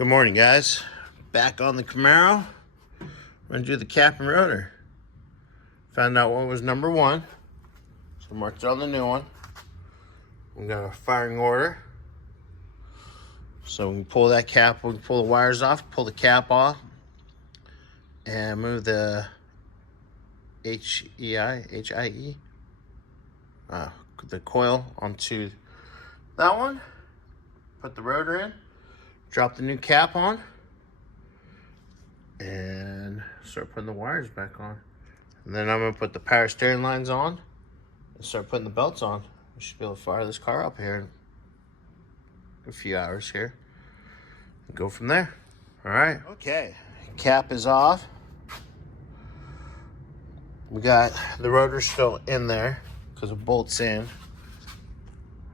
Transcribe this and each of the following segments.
Good morning, guys. Back on the Camaro. I'm gonna do the cap and rotor. Found out what was number one, so marked it on the new one. We got a firing order, so we can pull that cap. We can pull the wires off, pull the cap off, and move the HIE, the coil onto that one. Put the rotor in. Drop the new cap on and start putting the wires back on. And then I'm gonna put the power steering lines on and start putting the belts on. We should be able to fire this car up here in a few hours here and go from there. All right. Okay, cap is off. We got the rotor still in there because it bolts in.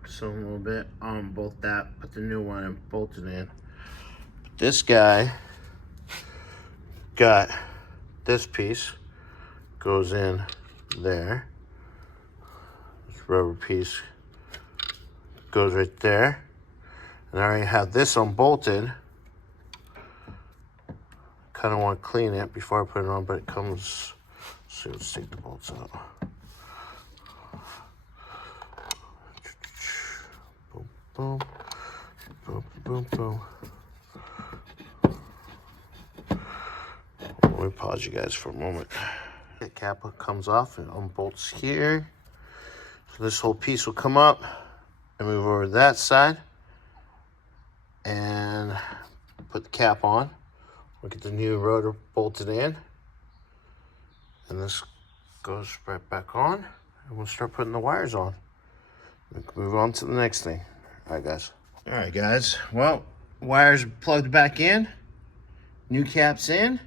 So a little bit on bolt that, put the new one and bolt it in. This guy got this piece, goes in there. This rubber piece goes right there. And I already have this unbolted. Kind of want to clean it before I put it on, but it comes, let's take the bolts out. Boom, boom, boom, boom. Let me pause you guys for a moment. The cap comes off and unbolts here. So this whole piece will come up and move over to that side and put the cap on. We'll get the new rotor bolted in. And this goes right back on. And we'll start putting the wires on. We can move on to the next thing. All right, guys. All right, guys. Well, wires are plugged back in. New cap's in.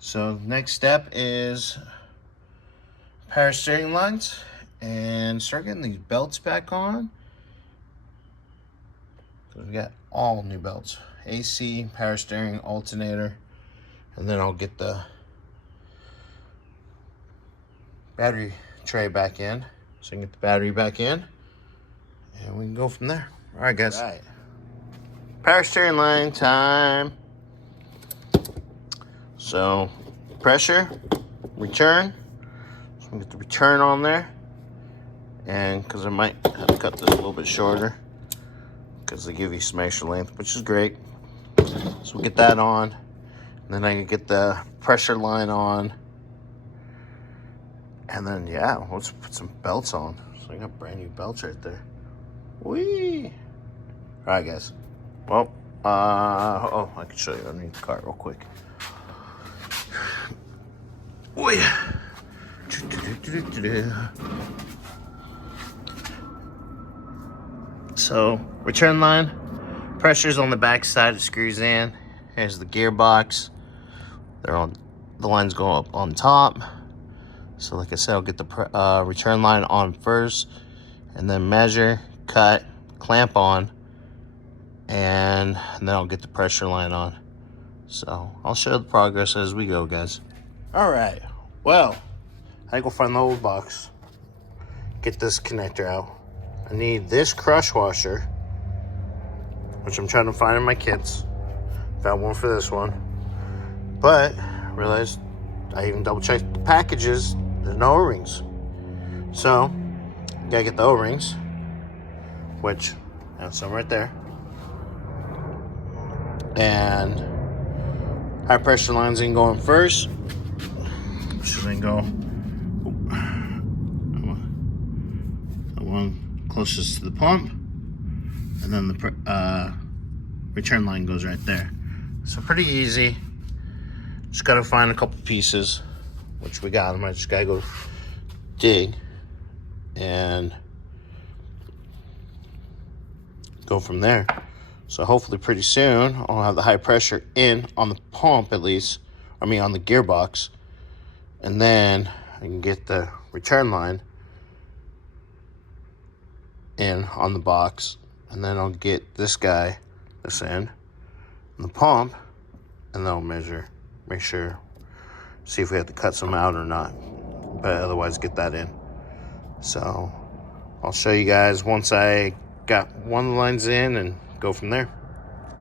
So next step is power steering lines and start getting these belts back on. So we got all new belts. AC, power steering, alternator. And then I'll get the battery tray back in. So I can get the battery back in. And we can go from there. All right, guys. All right. Power steering line time. So, pressure, return. So we get the return on there. And because I might have to cut this a little bit shorter, because they give you some extra length, which is great. So we'll get that on. And then I can get the pressure line on. And then, yeah, let's put some belts on. So I got brand new belts right there. Whee! All right, guys. Well, oh, I can show you underneath the car real quick. Oh, yeah. So, return line. Pressure's on the back side. It screws in. Here's the gearbox. They're on. The lines go up on top. So, like I said, I'll get the return line on first, and then measure, cut, clamp on, and then I'll get the pressure line on. So I'll show the progress as we go, guys. All right, well, I go find the old box, get this connector out. I need this crush washer, which I'm trying to find in my kits. Found one for this one, but realized I even double checked the packages. There's no O-rings, so gotta get the O-rings, which I have some right there, and high pressure lines in going first. So then go the one closest to the pump, and then the return line goes right there. So pretty easy. Just gotta find a couple pieces, which we got them. I just gotta go dig and go from there. So hopefully pretty soon I'll have the high pressure in on the pump, at least, I mean on the gearbox, and then I can get the return line in on the box, and then I'll get this in and the pump, and then I'll measure, make sure, see if we have to cut some out or not, but otherwise get that in. So I'll show you guys once I got one of the lines in and go from there.